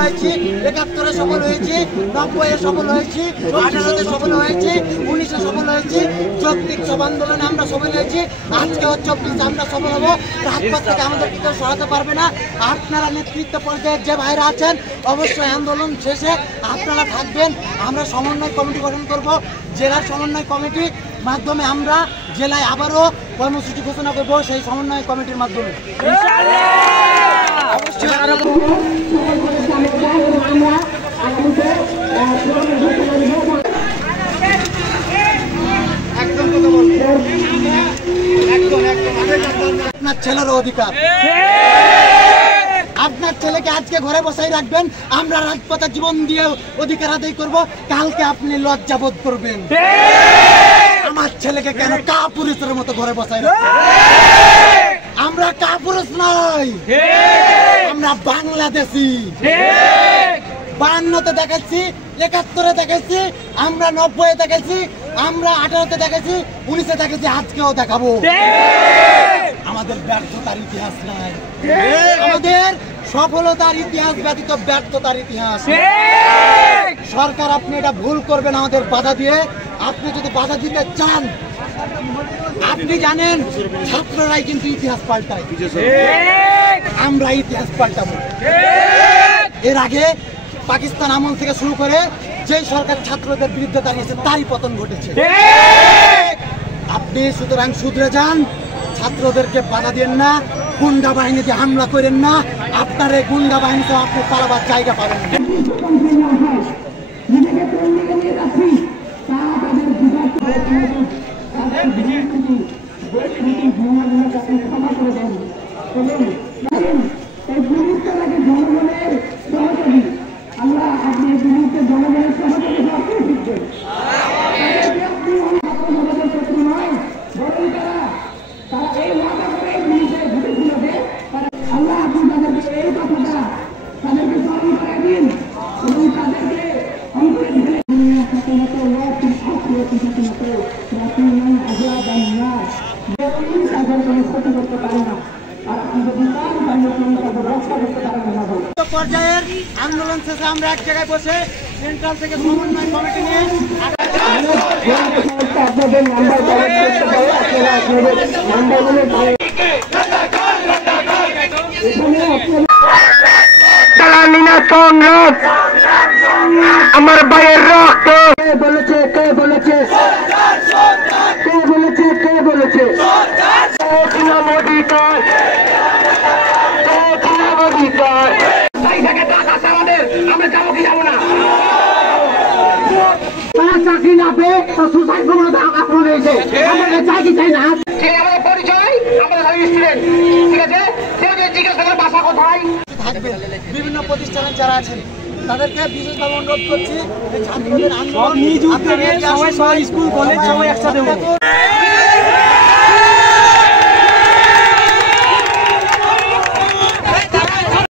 হয়েছি, ৭১-এ সফল হয়েছি, ৯০-এ সফল হয়েছি, ১৮-তে সফল হয়েছি, ১৯-এ সফল হয়েছি, যৌক্তিক সব আন্দোলনে আমরা সফল হয়েছি। আজকে ২৪ আমরা সফল হবো। রাজপথ থেকে আমাদের কেউ সরাতে পারবে না। আপনারা নেতৃত্ব পর্যায়ে যে ভাইরা আছেন অবশ্যই আন্দোলন শেষে আপনারা থাকবেন। আমরা সমন্বয় কমিটি গঠন করব, জেলার সমন্বয় কমিটির মাধ্যমে আমরা জেলায় আবারও কর্মসূচি ঘোষণা করব সেই সমন্বয় কমিটির মাধ্যমে। আপনার ছেলের অধিকার, আপনার ছেলেকে আজকে ঘরে বসাই রাখবেন, আমরা রাজপথে জীবন দিয়ে অধিকার আদায় করব। কালকে আপনি লজ্জা বোধ করবেন আমার ছেলেকে কেন কাপুরুষের মতো ঘরে বসাই রাখবেন। আমরা কাপুরুষ নই, আমরা বাংলাদেশি। ৫২-তে দেখাচ্ছি, ৭১-এ দেখাচ্ছি, আমরা ৯০-এ দেখাচ্ছি, আমরা ১৮-তে দেখাচ্ছি, ১৯-এ দেখাচ্ছি, আজকেও দেখাবো। আমাদের ব্যর্থতার ইতিহাস নাই, আমাদের সফলতার ইতিহাস ব্যতীত ব্যর্থতার ইতিহাস। সরকার আপনি এটা ভুল করবেন আমাদের বাধা দিয়ে। আপনি যদি বাধা দিতে চান, আপনি জানেন ছাত্ররাই কিন্তু ইতিহাস পাল্টায়, আমরা ইতিহাস পাল্টাবো। এর আগে পাকিস্তান আমল থেকে শুরু করে যে সরকার ছাত্রদের বিরুদ্ধে দাঁড়িয়েছে তারই পতন ঘটেছে। আপনি সুতরাং শুধরে যান, ছাত্রদেরকে বাধা দেন না, গুন্ডা বাহিনীতে হামলা করেন না। আপনার এই গুন্ডা বাহিনীতে আপনি পালাবার জায়গা পাবেন না। পর্যায়ের আন্দোলন শেষে আমরা এক জায়গায় বসে সেন্ট্রাল থেকে সমন্বয় কমিটি নিয়ে আমার ভাইয়ের রক্ত কে বলেছে, কে বলেছে, কে বলেছে, কে বলেছে আমরা যাবো কি যাবো না। চাকরি না পেয়ে সুসাইড আক্রমণ হয়েছে, আমরা চাই কি চাই না। আমাদের পরিচয়, আমাদের স্টুডেন্ট, ঠিক আছে। জিজ্ঞাসা করার বাসা কোথায় থাকবে। বিভিন্ন প্রতিষ্ঠানে যারা আছেন তাদেরকে বিশেষভাবে অনুরোধ করছি, ছাত্রদের আন্দোলন স্কুল কলেজ সবাই একসাথে